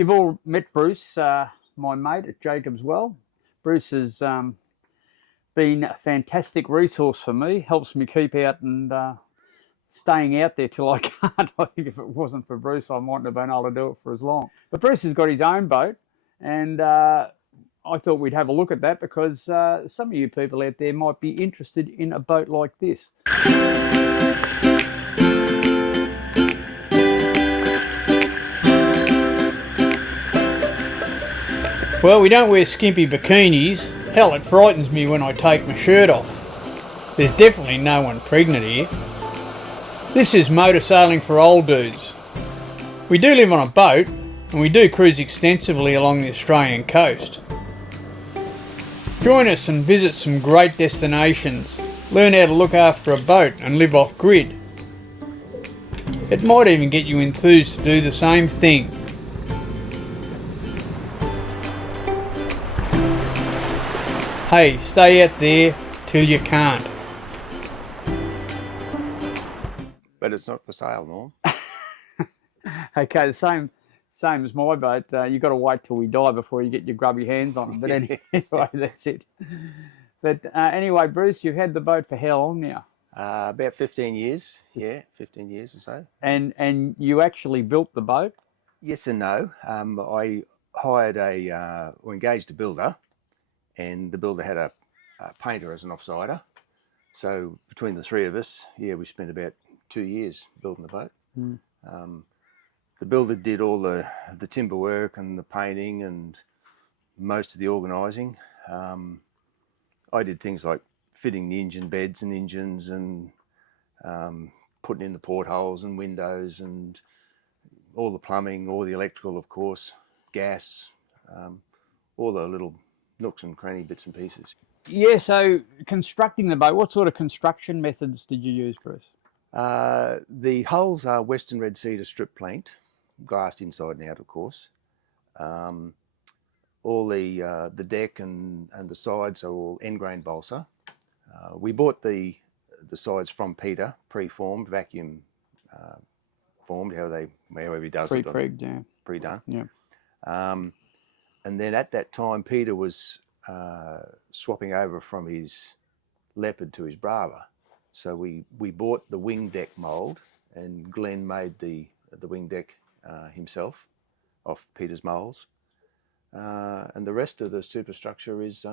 You've all met Bruce, my mate at Jacobs Well. Bruce has been a fantastic resource for me, helps me keep out and staying out there till I can't. I think if it wasn't for Bruce, I mightn't have been able to do it for as long. But Bruce has got his own boat, and I thought we'd have a look at that because some of you people out there might be interested in a boat like this. Well, we don't wear skimpy bikinis. Hell, it frightens me when I take my shirt off. There's definitely no one pregnant here. This is motor sailing for old dudes. We do live on a boat, and we do cruise extensively along the Australian coast. Join us and visit some great destinations. Learn how to look after a boat and live off grid. It might even get you enthused to do the same thing. Hey, stay out there till you can't. But it's not for sale, Norm. Okay, the same as my boat. You've got to wait till we die before you get your grubby hands on them. But anyway, that's it. But anyway, Bruce, you've had the boat for how long now? About 15 years. Yeah, 15 years or so. And you actually built the boat? Yes and no. I hired or engaged a builder, and the builder had a painter as an offsider. So between the three of us, we spent about 2 years building the boat. The builder did all the timber work and the painting and most of the organising. I did things like fitting the engine beds and engines and putting in the portholes and windows and all the plumbing, all the electrical, of course, gas, all the little nooks and cranny bits and pieces. Yeah, so constructing the boat, what sort of construction methods did you use, Bruce? The hulls are Western Red Cedar strip planked, glassed inside and out, of course. All the deck and the sides are all end grain balsa. We bought the sides from Peter, pre-formed, vacuum formed, however he does it. Pre-pregged, yeah. Pre-done. Yeah. And then at that time, Peter was swapping over from his Leopard to his Brava. So we bought the wing deck mould, and Glenn made the wing deck himself off Peter's moulds. And the rest of the superstructure is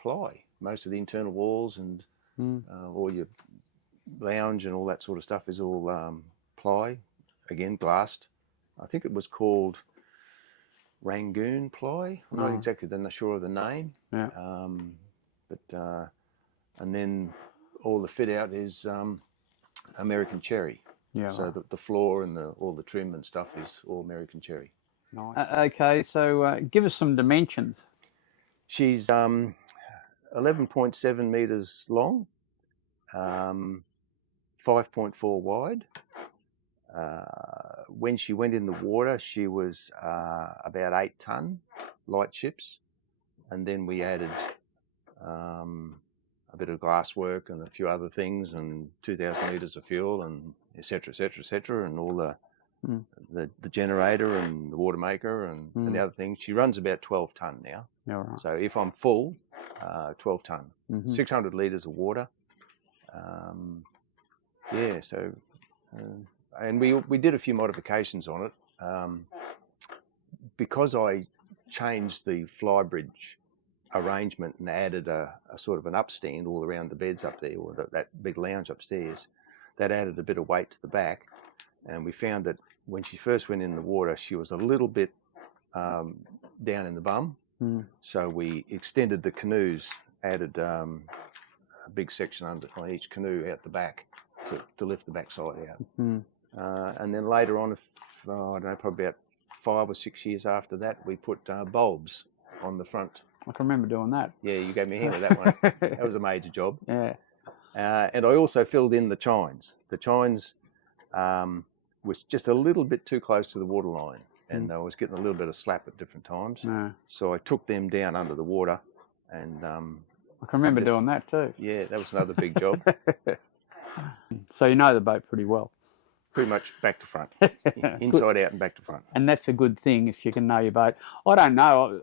ply. Most of the internal walls and all your lounge and all that sort of stuff is all ply, again glassed. I think it was called Rangoon ply. I'm not exactly sure of the name. Yeah. And then all the fit out is American cherry. Yeah. So the floor and all the trim and stuff is all American cherry. Nice. Okay, so give us some dimensions. She's 11.7 metres long, 5.4 wide. When she went in the water, she was about 8 tonne, light ships. And then we added a bit of glass work and a few other things and 2,000 litres of fuel and et cetera, and all the generator and the water maker and the other things. She runs about 12 tonne now. Yeah, right. So if I'm full, 12 tonne, 600 litres of water. And we did a few modifications on it. Because I changed the flybridge arrangement and added a sort of an upstand all around the beds up there, or that big lounge upstairs, that added a bit of weight to the back. And we found that when she first went in the water, she was a little bit down in the bum. So we extended the canoes, added a big section on each canoe out the back to lift the backside out. And then later on, I don't know, probably about 5 or 6 years after that, we put bulbs on the front. I can remember doing that. Yeah, you gave me a hand with that one. That was a major job. Yeah. And I also filled in the chines. The chines was just a little bit too close to the water line, and I was getting a little bit of slap at different times. So I took them down under the water, and I can remember doing that too. Yeah, that was another big job. So you know the boat pretty well. pretty much back to front, Good. inside out and back to front. And that's a good thing if you can know your boat. I don't know,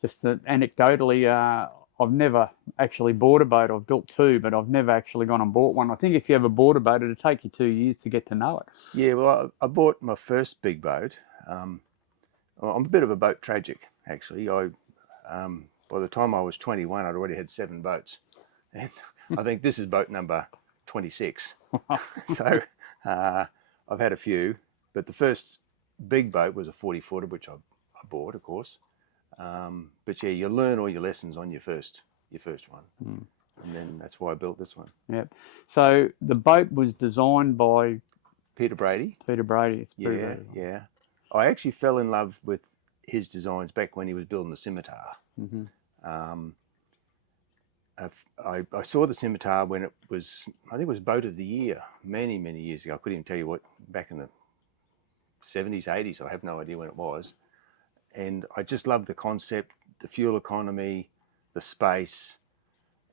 just anecdotally, I've never actually bought a boat. I've built two, but I've never actually gone and bought one. I think if you ever bought a boat, it'd take you 2 years to get to know it. Yeah, well, I bought my first big boat. I'm a bit of a boat tragic, actually. By the time I was 21, I'd already had 7 boats. And I think this is boat number 26. So I've had a few, but the first big boat was a 40-footer, which I bought, of course. But yeah, you learn all your lessons on your first one. And then that's why I built this one. Yep. So the boat was designed by Peter Brady. Peter Brady. It's Yeah, Brady. yeah. I actually fell in love with his designs back when he was building the Scimitar. I saw the Scimitar when it was, I think it was Boat of the Year, many, many years ago. I couldn't even tell you what, back in the 70s, 80s, I have no idea when it was. And I just loved the concept, the fuel economy, the space,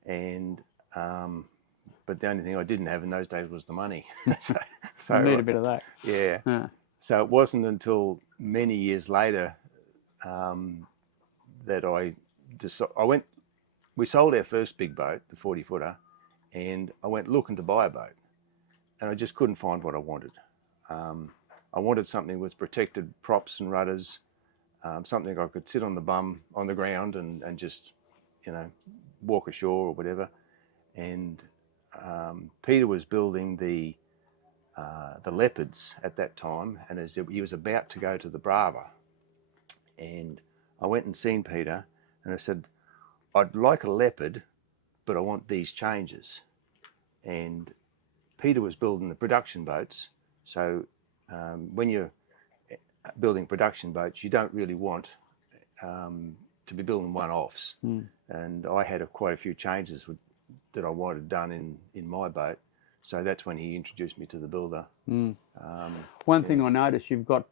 and but the only thing I didn't have in those days was the money. so You need a bit of that. Yeah. So it wasn't until many years later that I decided. We sold our first big boat, the 40-footer, and I went looking to buy a boat, and I just couldn't find what I wanted. I wanted something with protected props and rudders, something I could sit on the bum on the ground and just, walk ashore or whatever. And Peter was building the Leopards at that time, and he was about to go to the Brava. And I went and seen Peter, and I said, I'd like a Leopard, but I want these changes. And Peter was building the production boats. So when you're building production boats, you don't really want to be building one-offs. And I had quite a few changes that I wanted done in my boat. So that's when he introduced me to the builder. One thing I noticed, you've got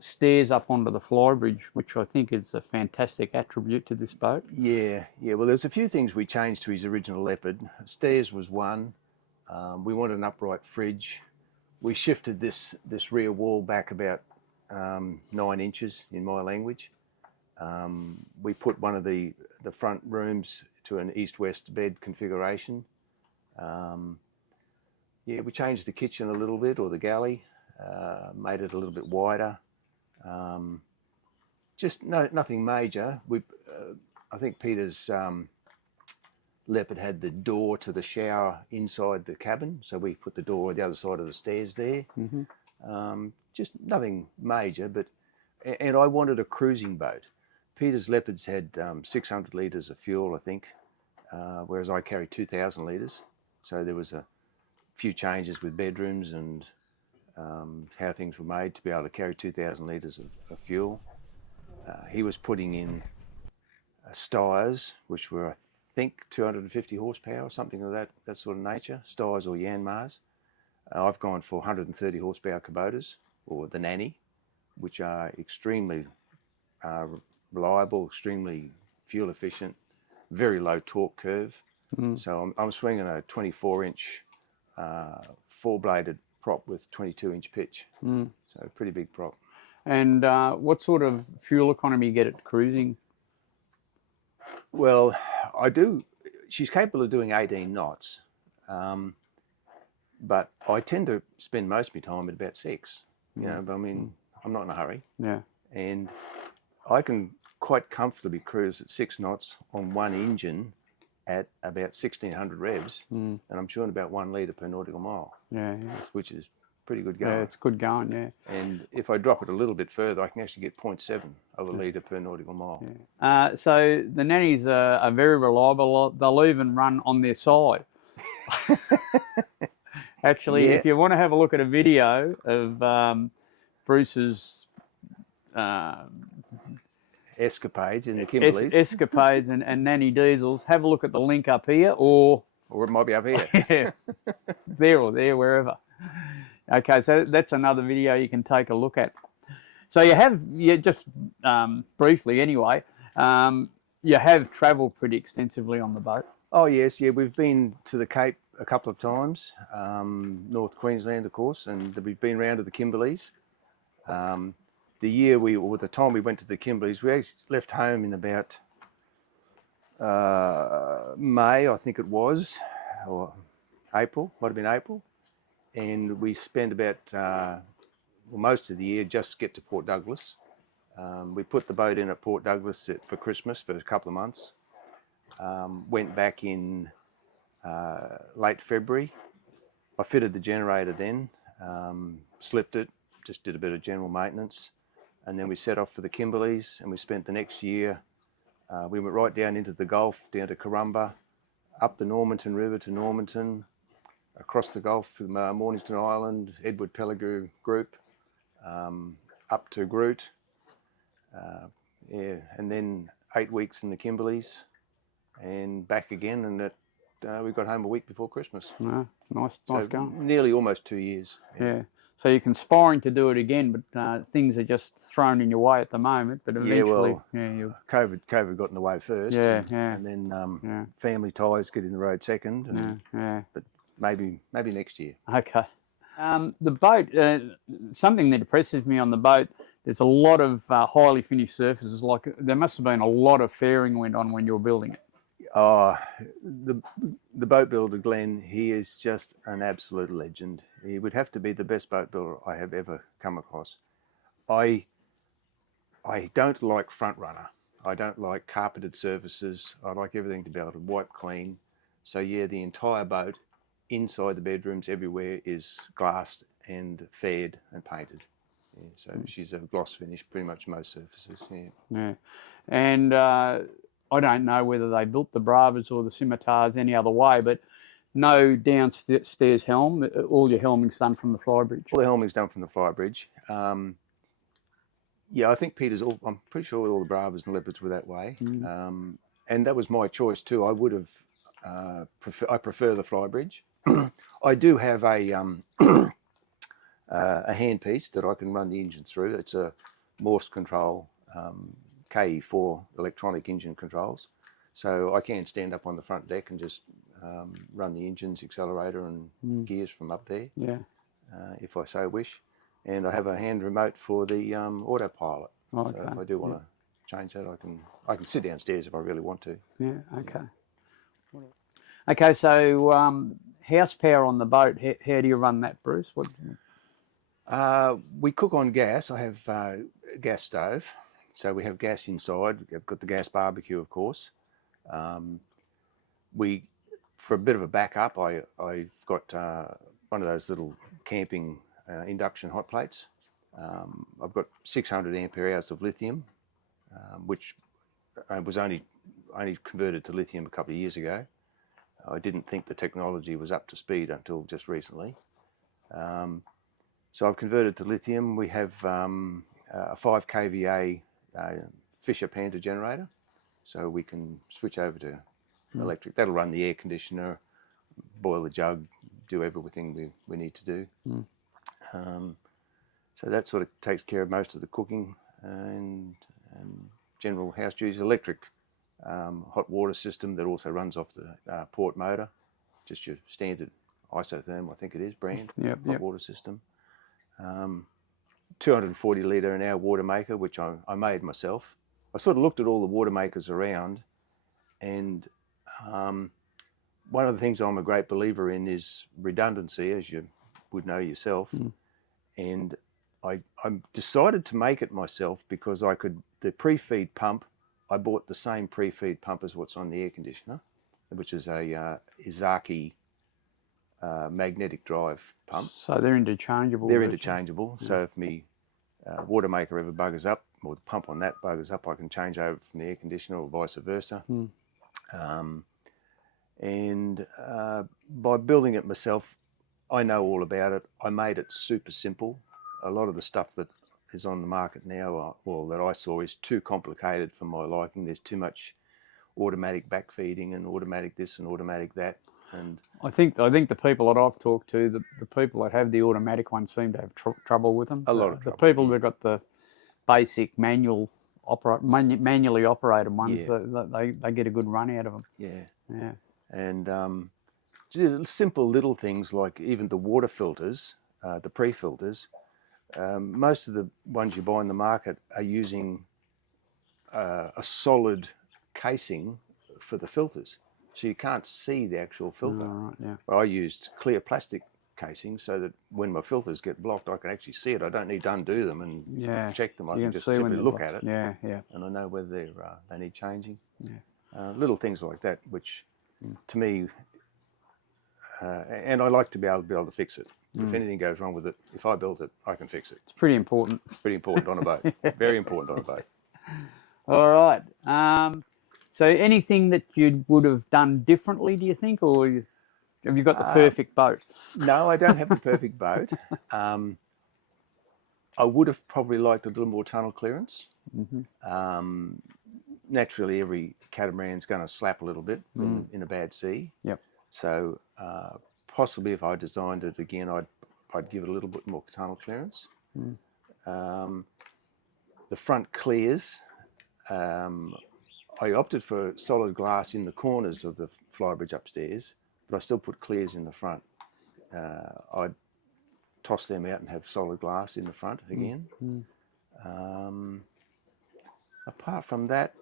stairs up onto the flybridge, which I think is a fantastic attribute to this boat. Yeah. Well, there's a few things we changed to his original Leopard. Stairs was one. We wanted an upright fridge. We shifted this rear wall back about 9 inches in my language. We put one of the front rooms to an east-west bed configuration. Yeah, we changed the kitchen a little bit, or the galley, made it a little bit wider. Just nothing major. I think Peter's Leopard had the door to the shower inside the cabin, so we put the door on the other side of the stairs there. Just nothing major, and I wanted a cruising boat. Peter's Leopards had 600 litres of fuel, I think, whereas I carry 2,000 litres. So there was a few changes with bedrooms and how things were made to be able to carry 2,000 litres of fuel. He was putting in Steyrs, which were, I think, 250 horsepower or something of that sort of nature, Steyrs or Yanmars. I've gone for 130 horsepower Kubotas, or the Nanny, which are extremely reliable, extremely fuel efficient, very low torque curve. So I'm swinging a 24-inch 4-bladed prop with 22-inch pitch. So a pretty big prop. And what sort of fuel economy you get at cruising? Well, I do. She's capable of doing 18 knots, but I tend to spend most of my time at about 6. But I mean, I'm not in a hurry. Yeah. And I can quite comfortably cruise at 6 knots on one engine at about 1,600 revs, and I'm chewing about 1 litre per nautical mile. Yeah. Which is pretty good going. Yeah, it's good going, yeah. And if I drop it a little bit further, I can actually get 0.7 of a litre per nautical mile. Yeah. So the Nannies are very reliable. They'll even run on their side. Actually, if you want to have a look at a video of Bruce's escapades in the Kimberleys. Escapades and Nanny Diesels, have a look at the link up here, or it might be up here. Yeah, there or there, wherever. Okay, so that's another video you can take a look at. So just briefly anyway, you have travelled pretty extensively on the boat. Oh yes, yeah, we've been to the Cape a couple of times, North Queensland, of course, and we've been round to the Kimberleys. The time we went to the Kimberleys, we actually left home in about May, I think it was, or April, might have been April, and we spent about most of the year just to get to Port Douglas. We put the boat in at Port Douglas for Christmas for a couple of months. Went back in late February. I fitted the generator then, slipped it, just did a bit of general maintenance, and then we set off for the Kimberleys, and we spent the next year, we went right down into the Gulf, down to Corumba, up the Normanton River to Normanton, across the Gulf from Mornington Island, Edward Pellegou Group, up to Groot, and then 8 weeks in the Kimberleys, and back again, and we got home a week before Christmas. No, nice going. Nearly almost 2 years. Yeah. So you're conspiring to do it again, but things are just thrown in your way at the moment. But eventually, COVID got in the way first. And then family ties get in the road second. And, but maybe next year. Okay. The boat, something that impresses me on the boat, there's a lot of highly finished surfaces. Like there must have been a lot of fairing went on when you were building it. The boat builder, Glenn, he is just an absolute legend. He would have to be the best boat builder I have ever come across. I don't like front runner. I don't like carpeted surfaces. I like everything to be able to wipe clean. So yeah, the entire boat, inside the bedrooms, everywhere, is glassed and faired and painted. Yeah, so she's a gloss finish, pretty much most surfaces. Yeah. And I don't know whether they built the Bravas or the Scimitars any other way, but no downstairs helm. All your helming's done from the flybridge. All the helming's done from the flybridge. Yeah, I think I'm pretty sure all the Bravas and Leopards were that way. And that was my choice too. I would have, I prefer the flybridge. I do have a handpiece that I can run the engine through. It's a Morse control, KE4 electronic engine controls. So I can stand up on the front deck and just run the engine's accelerator and gears from up there, if I so wish. And I have a hand remote for the autopilot. So if I do want to change that, I can sit downstairs if I really want to. Yeah, okay. Okay, so house power on the boat, how do you run that, Bruce? We cook on gas. I have a gas stove. So we have gas inside. We've got the gas barbecue, of course. For a bit of a backup, I've got one of those little camping induction hot plates. I've got 600 ampere hours of lithium, which I was only converted to lithium a couple of years ago. I didn't think the technology was up to speed until just recently. So I've converted to lithium. We have a 5 kVA Fisher Panther generator, so we can switch over to electric. That'll run the air conditioner, boil the jug, do everything we need to do. So that sort of takes care of most of the cooking and general house duties. Electric hot water system that also runs off the port motor, just your standard isotherm, I think it is, brand hot water system. 240 litre an hour water maker, which I made myself. I sort of looked at all the water makers around, and one of the things I'm a great believer in is redundancy, as you would know yourself. And I decided to make it myself because the pre-feed pump, I bought the same pre-feed pump as what's on the air conditioner, which is a Izaki magnetic drive pump. So they're interchangeable? They're interchangeable. So if my water maker ever buggers up, or the pump on that buggers up, I can change over from the air conditioner or vice versa. And by building it myself, I know all about it. I made it super simple. A lot of the stuff that is on the market now, or that I saw, is too complicated for my liking. There's too much automatic backfeeding and automatic this and automatic that. And I think the people that I've talked to, the people that have the automatic ones seem to have trouble with them. A lot of trouble. The people that got the basic manually operated ones, they get a good run out of them. Yeah. And just simple little things like even the water filters, the pre-filters. Most of the ones you buy in the market are using a solid casing for the filters, so you can't see the actual filter. Right, yeah. I used clear plastic casing so that when my filters get blocked, I can actually see it. I don't need to undo them and check them. I You can can just see when simply they're look blocked. at it, Yeah, yeah. and I know whether they need changing. Yeah. Little things like that, which to me, and I like to be able to fix it. If anything goes wrong with it, if I built it, I can fix it. It's pretty important. Pretty important on a boat. Very important on a boat. All right. So anything that you would have done differently, do you think, or have you got the perfect boat? No, I don't have the perfect boat. I would have probably liked a little more tunnel clearance. Naturally, every catamaran's going to slap a little bit in a bad sea. Yep. So possibly if I designed it again, I'd give it a little bit more tunnel clearance. The front clears, I opted for solid glass in the corners of the flybridge upstairs, but I still put clears in the front. I'd toss them out and have solid glass in the front again. Apart from that,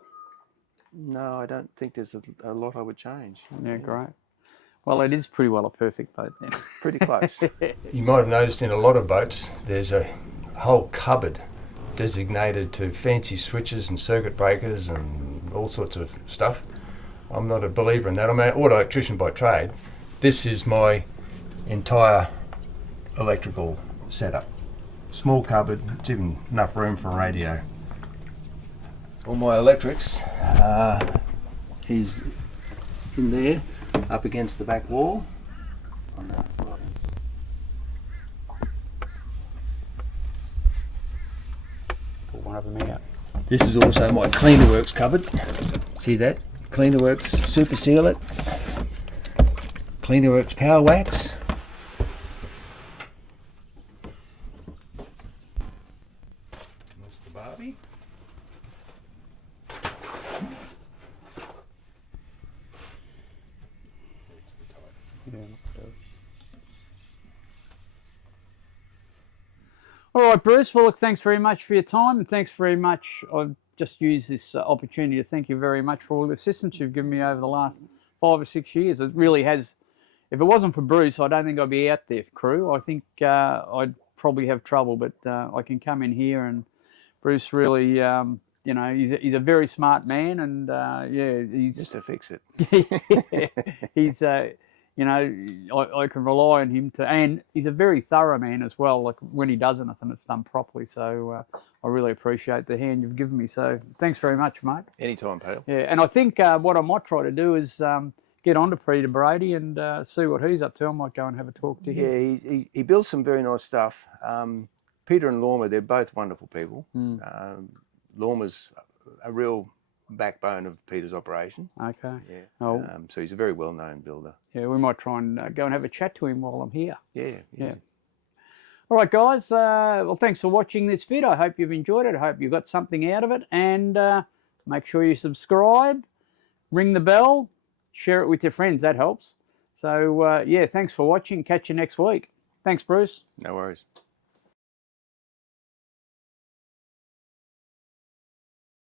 no, I don't think there's a lot I would change. Yeah, great. Well, it is pretty well a perfect boat then. Pretty close. You might have noticed in a lot of boats there's a whole cupboard designated to fancy switches and circuit breakers and all sorts of stuff. I'm not a believer in that. I'm an auto electrician by trade. This is my entire electrical setup. Small cupboard, it's even enough room for a radio. All my electrics is in there, up against the back wall. Pull one of them out. This is also my Cleanerworks cupboard. See that? Cleanerworks Super Seal It. Cleanerworks Power Wax. That's the Barbie. All right, Bruce. Well, look, thanks very much for your time, and thanks very much. I've just used this opportunity to thank you very much for all the assistance you've given me over the last 5 or 6 years. It really has. If it wasn't for Bruce, I don't think I'd be out there, crew. I think I'd probably have trouble, but I can come in here, and Bruce really, you know, he's a very smart man, and yeah, he's Just to fix it. he's you know, I can rely on him to, and he's a very thorough man as well. Like when he does anything, it's done properly. So I really appreciate the hand you've given me. So thanks very much, mate. Anytime, Pale. Yeah, and I think what I might try to do is get on to Peter Brady and see what he's up to. I might go and have a talk to him. Yeah, he builds some very nice stuff. Peter and Lorma, they're both wonderful people. Lorma's a real backbone of Peter's operation. Okay. Yeah. Oh. So he's a very well-known builder. Yeah, we might try and go and have a chat to him while I'm here. Yeah. Yeah. All right, guys. Well, thanks for watching this vid. I hope you've enjoyed it. I hope you got something out of it. And make sure you subscribe, ring the bell, share it with your friends. That helps. So, yeah, thanks for watching. Catch you next week. Thanks, Bruce. No worries.